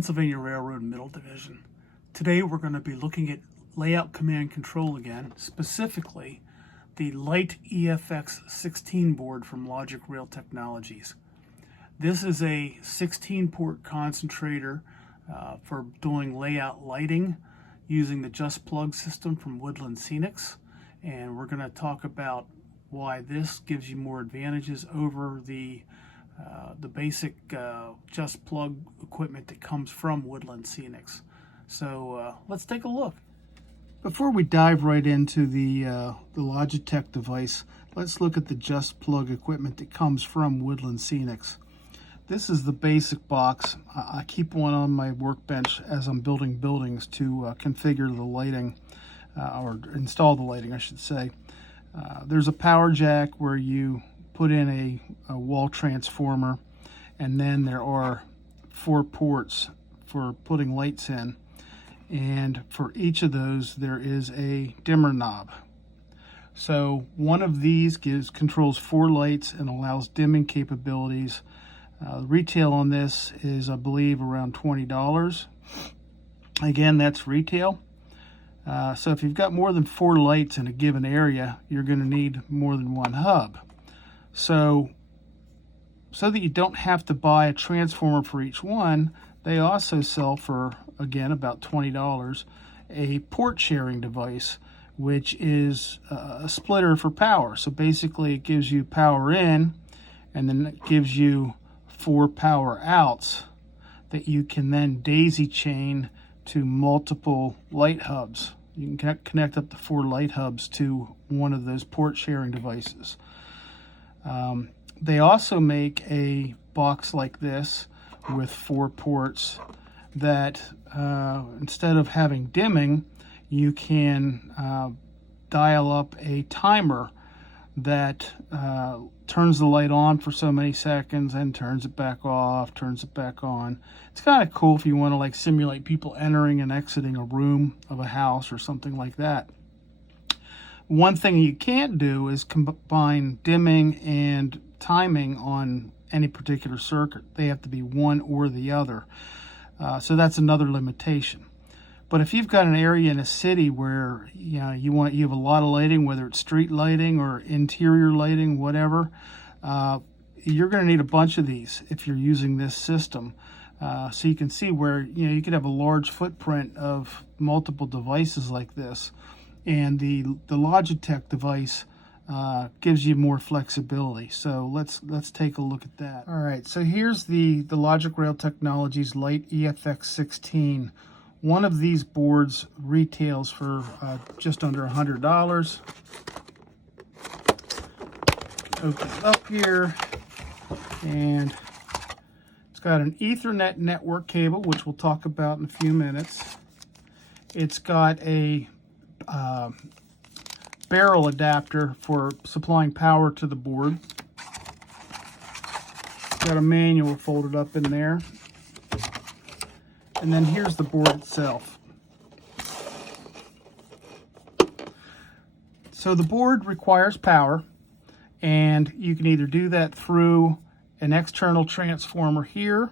Pennsylvania Railroad Middle Division. Today we're going to be looking at layout command control again, specifically the Light EFX 16 board from Logic Rail Technologies. This is a 16-port concentrator for doing layout lighting using the Just Plug system from Woodland Scenics, and we're going to talk about why this gives you more advantages over the basic Just Plug equipment that comes from Woodland Scenics. So let's take a look. Before we dive right into the Logitech device, let's look at the Just Plug equipment that comes from Woodland Scenics. This is the basic box. I keep one on my workbench as I'm building buildings to configure the lighting, or install the lighting, I should say. There's a power jack where you put in a wall transformer, and then there are 4 ports for putting lights in, and for each of those there is a dimmer knob. So one of these controls 4 lights and allows dimming capabilities. The retail on this is, I believe, around $20. Again, that's retail. So if you've got more than 4 lights in a given area, you're going to need more than one hub. So that you don't have to buy a transformer for each one, they also sell for, again, about $20, a port sharing device, which is a splitter for power. So basically it gives you power in, and then it gives you 4 power outs that you can then daisy chain to multiple light hubs. You can connect up to 4 light hubs to one of those port sharing devices. They also make a box like this with 4 ports that instead of having dimming, you can dial up a timer that turns the light on for so many seconds and turns it back off, turns it back on. It's kind of cool if you want to like simulate people entering and exiting a room of a house or something like that. One thing you can't do is combine dimming and timing on any particular circuit. They have to be one or the other. So that's another limitation. But if you've got an area in a city where you have a lot of lighting, whether it's street lighting or interior lighting, whatever, you're going to need a bunch of these if you're using this system. So you can see where you could have a large footprint of multiple devices like this, and the Logitech device gives you more flexibility. So let's take a look at that. All right, so here's the Logic Rail Technologies Light EFX 16. One of these boards retails for just under $100. Open it up here, and it's got an Ethernet network cable, which we'll talk about in a few minutes. It's got a barrel adapter for supplying power to the board. Got a manual folded up in there. And then here's the board itself. So the board requires power, and you can either do that through an external transformer here,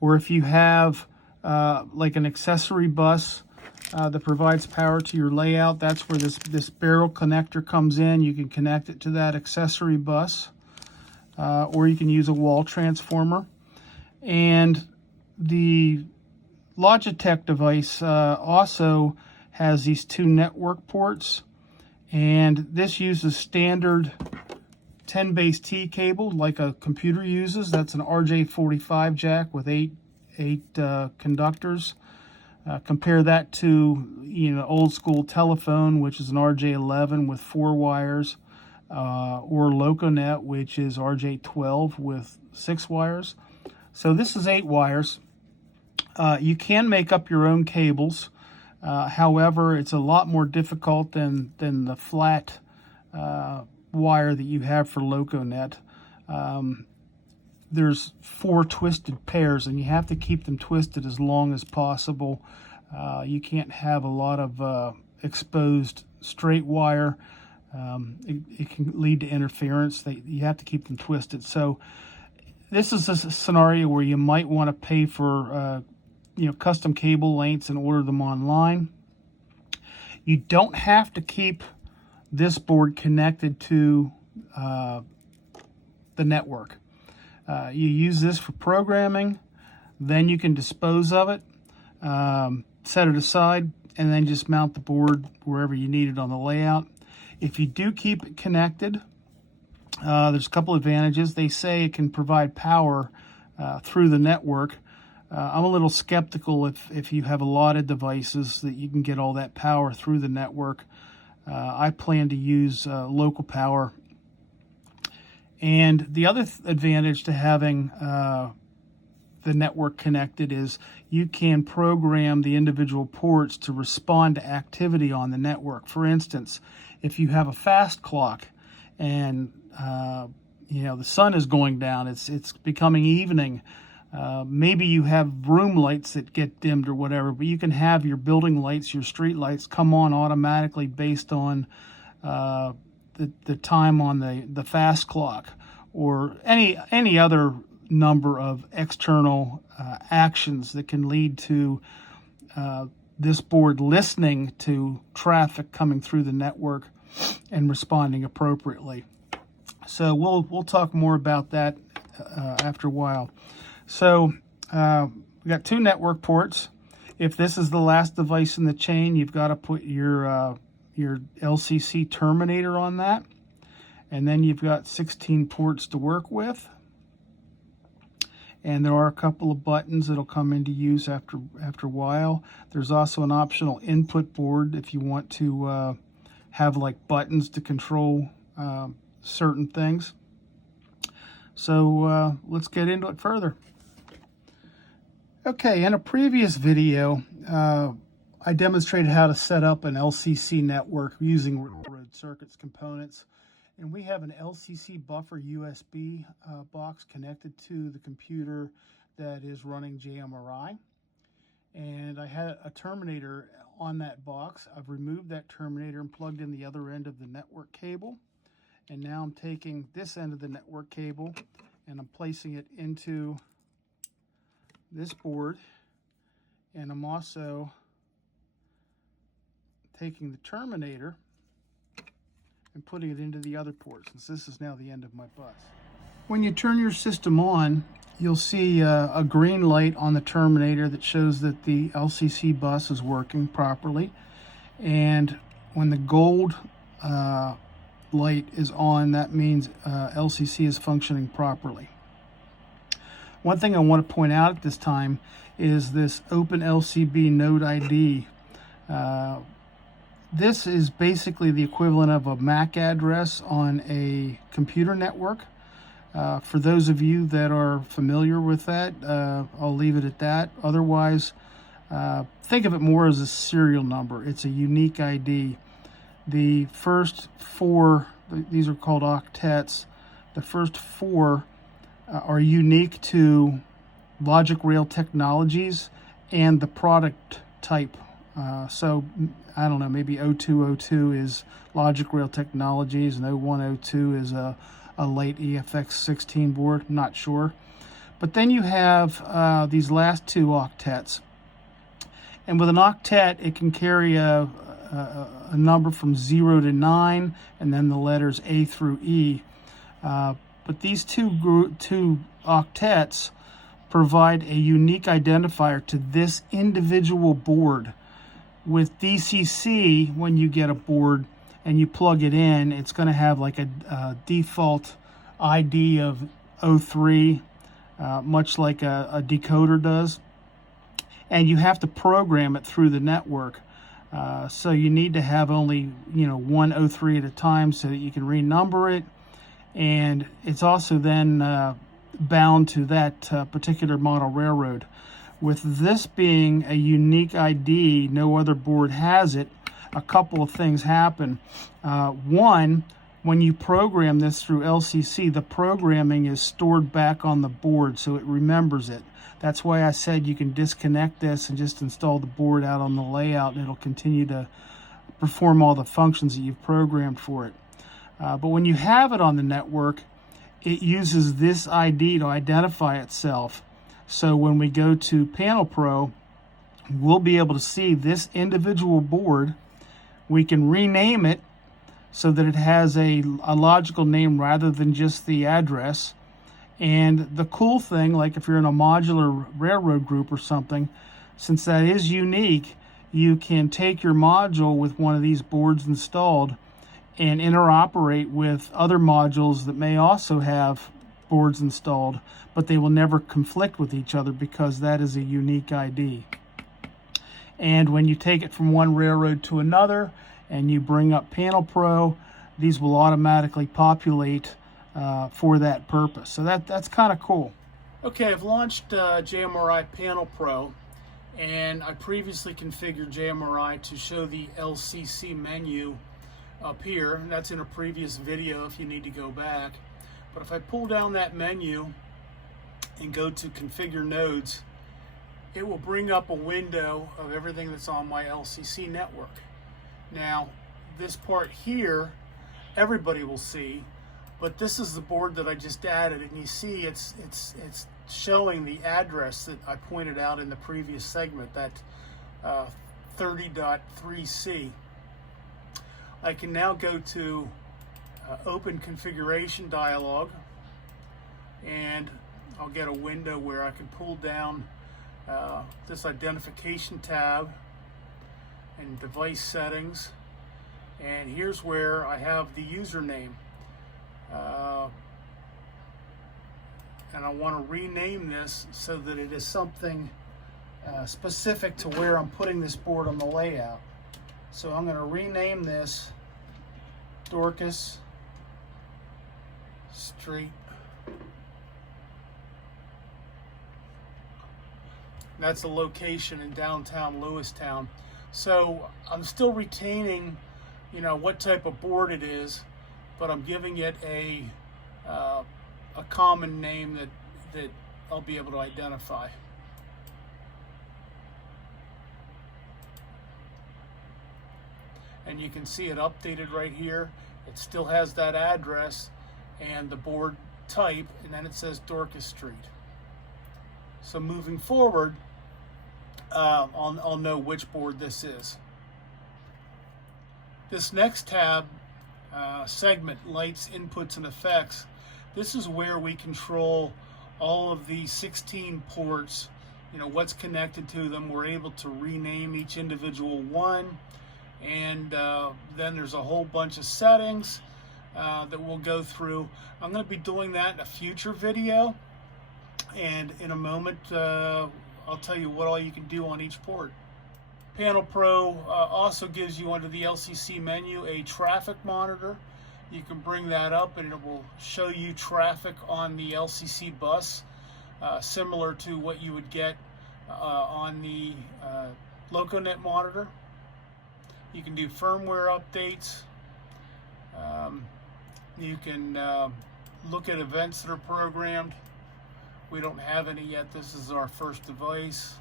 or if you have like an accessory bus that provides power to your layout, that's where this barrel connector comes in. You can connect it to that accessory bus, or you can use a wall transformer. And the Logitech device also has these 2 network ports, and this uses standard 10 base T cable like a computer uses. That's an RJ45 jack with 8 conductors. Compare that to old school telephone, which is an RJ11 with 4 wires, or LocoNet, which is RJ12 with 6 wires. So this is 8 wires. You can make up your own cables. However, it's a lot more difficult than the flat wire that you have for LocoNet. There's 4 twisted pairs, and you have to keep them twisted as long as possible. You can't have a lot of exposed straight wire. It can lead to interference. You have to keep them twisted. So this is a scenario where you might want to pay for custom cable lengths and order them online. You don't have to keep this board connected to the network. You use this for programming, then you can dispose of it, set it aside, and then just mount the board wherever you need it on the layout. If you do keep it connected, there's a couple advantages. They say it can provide power through the network. I'm a little skeptical if you have a lot of devices that you can get all that power through the network. I plan to use local power. And the other advantage to having the network connected is you can program the individual ports to respond to activity on the network. For instance, if you have a fast clock and the sun is going down, it's becoming evening. Maybe you have room lights that get dimmed or whatever, but you can have your building lights, your street lights come on automatically based on the time on the fast clock, or any other number of external actions that can lead to this board listening to traffic coming through the network and responding appropriately. So we'll talk more about that after a while. So we got 2 network ports. If this is the last device in the chain, you've got to put your LCC terminator on that, and then you've got 16 ports to work with. And there are a couple of buttons that'll come into use after a while. There's also an optional input board if you want to have like buttons to control certain things. So let's get into it further. Okay, in a previous video, I demonstrated how to set up an LCC network using railroad circuits components. And we have an LCC buffer USB box connected to the computer that is running JMRI. And I had a terminator on that box. I've removed that terminator and plugged in the other end of the network cable. And now I'm taking this end of the network cable and I'm placing it into this board. And I'm also taking the terminator and putting it into the other port, since this is now the end of my bus. When you turn your system on, you'll see a green light on the terminator that shows that the LCC bus is working properly. And when the gold light is on, that means LCC is functioning properly. One thing I want to point out at this time is this Open LCB Node ID. This is basically the equivalent of a MAC address on a computer network. For those of you that are familiar with that, I'll leave it at that. Otherwise, think of it more as a serial number. It's a unique ID. The first 4, these are called octets, the first 4 are unique to Logic Rail Technologies and the product type. So I don't know, maybe 0202 is Logic Rail Technologies and 0102 is a Light EFX 16 board, not sure. But then you have these last 2 octets. And with an octet, it can carry a number from 0 to 9 and then the letters A through E. But these two octets provide a unique identifier to this individual board. With DCC, when you get a board and you plug it in, it's going to have like a default ID of 03, much like a decoder does. And you have to program it through the network. So you need to have only one 03 at a time so that you can renumber it. And it's also then bound to that particular model railroad. With this being a unique ID, no other board has it, a couple of things happen. One, when you program this through LCC, the programming is stored back on the board, so it remembers it. That's why I said you can disconnect this and just install the board out on the layout, and it'll continue to perform all the functions that you've programmed for it. But when you have it on the network, it uses this ID to identify itself. So when we go to Panel Pro we'll be able to see this individual board. We can rename it so that it has a logical name rather than just the address. And the cool thing, like if you're in a modular railroad group or something, since that is unique, you can take your module with one of these boards installed and interoperate with other modules that may also have boards installed, but they will never conflict with each other because that is a unique ID. And when you take it from one railroad to another and you bring up Panel Pro, these will automatically populate for that purpose. So that's kind of cool. Okay, I've launched JMRI Panel Pro, and I previously configured JMRI to show the LCC menu up here. And that's in a previous video if you need to go back. But if I pull down that menu and go to Configure Nodes, it will bring up a window of everything that's on my LCC network. Now, this part here, everybody will see, but this is the board that I just added, and you see it's showing the address that I pointed out in the previous segment, that 30.3C. I can now go to Open Configuration Dialog, and I'll get a window where I can pull down this identification tab and device settings, and here's where I have the username, and I want to rename this so that it is something specific to where I'm putting this board on the layout. So I'm going to rename this Dorcas Street. That's a location in downtown Lewistown. So I'm still retaining, what type of board it is, but I'm giving it a common name that I'll be able to identify. And you can see it updated right here. It still has that address and the board type, and then it says Dorcas Street. So moving forward, I'll know which board this is. This next tab, segment, Lights, Inputs, and Effects, this is where we control all of the 16 ports, what's connected to them. We're able to rename each individual one, and then there's a whole bunch of settings that we'll go through. I'm going to be doing that in a future video, and in a moment I'll tell you what all you can do on each port. Panel Pro also gives you, under the LCC menu, a traffic monitor. You can bring that up and it will show you traffic on the LCC bus, similar to what you would get on the LocoNet monitor. You can do firmware updates. You can look at events that are programmed. We don't have any yet. This is our first device.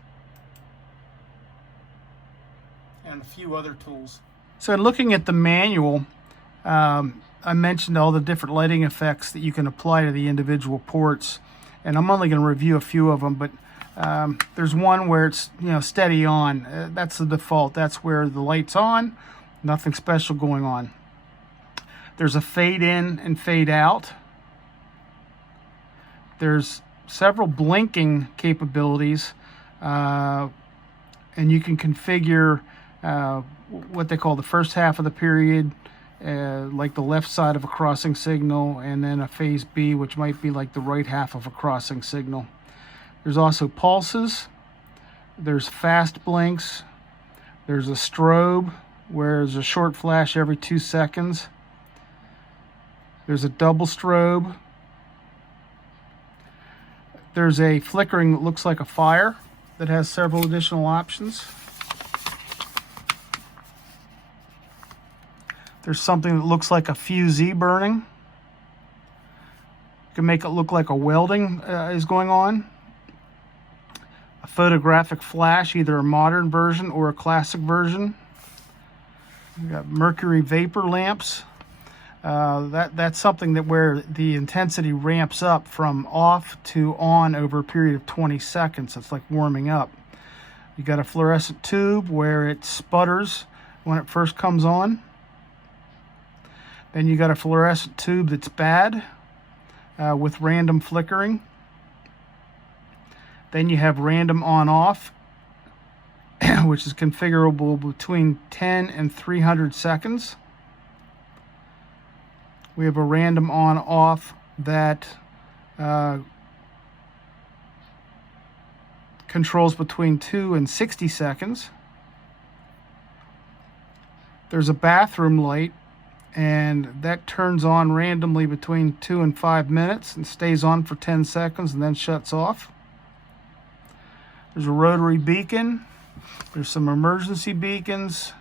And a few other tools. So looking at the manual, I mentioned all the different lighting effects that you can apply to the individual ports, and I'm only going to review a few of them, but there's one where it's steady on. That's the default. That's where the light's on, nothing special going on. There's a fade in and fade out. There's several blinking capabilities, and you can configure what they call the first half of the period, like the left side of a crossing signal, and then a phase B, which might be like the right half of a crossing signal. There's also pulses. There's fast blinks. There's a strobe, where there's a short flash every 2 seconds. There's a double strobe. There's a flickering that looks like a fire that has several additional options. There's something that looks like a fusee burning. You can make it look like a welding is going on. A photographic flash, either a modern version or a classic version. You got mercury vapor lamps. That's something that where the intensity ramps up from off to on over a period of 20 seconds. It's like warming up. You got a fluorescent tube where it sputters when it first comes on. Then you got a fluorescent tube that's bad with random flickering. Then you have random on-off, which is configurable between 10 and 300 seconds. We have a random on-off that controls between 2 and 60 seconds. There's a bathroom light, and that turns on randomly between 2 and 5 minutes and stays on for 10 seconds and then shuts off. There's a rotary beacon. There's some emergency beacons.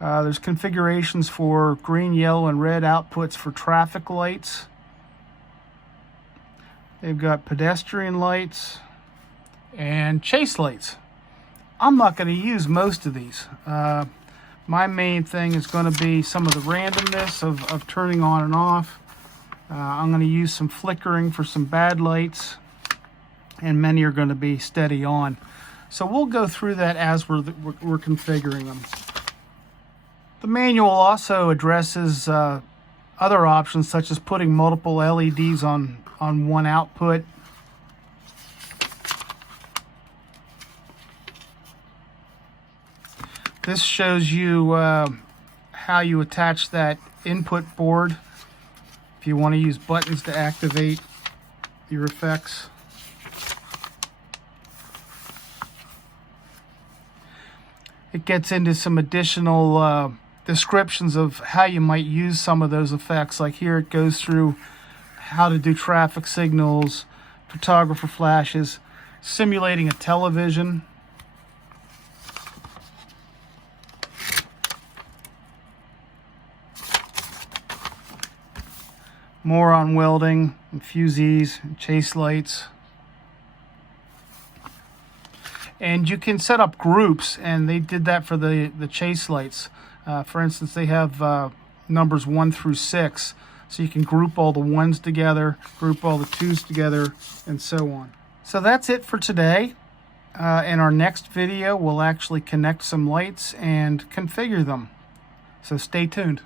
There's configurations for green, yellow, and red outputs for traffic lights. They've got pedestrian lights and chase lights. I'm not going to use most of these. My main thing is going to be some of the randomness of turning on and off. I'm going to use some flickering for some bad lights, and many are going to be steady on. So we'll go through that as we're configuring them. The manual also addresses other options, such as putting multiple LEDs on one output. This shows you how you attach that input board if you want to use buttons to activate your effects. It gets into some additional descriptions of how you might use some of those effects. Like here it goes through how to do traffic signals, photographer flashes, simulating a television. More on welding, and fusees, and chase lights. And you can set up groups, and they did that for the chase lights. For instance, they have numbers 1 through 6, so you can group all the 1s together, group all the 2s together, and so on. So that's it for today. In our next video, we'll actually connect some lights and configure them. So stay tuned.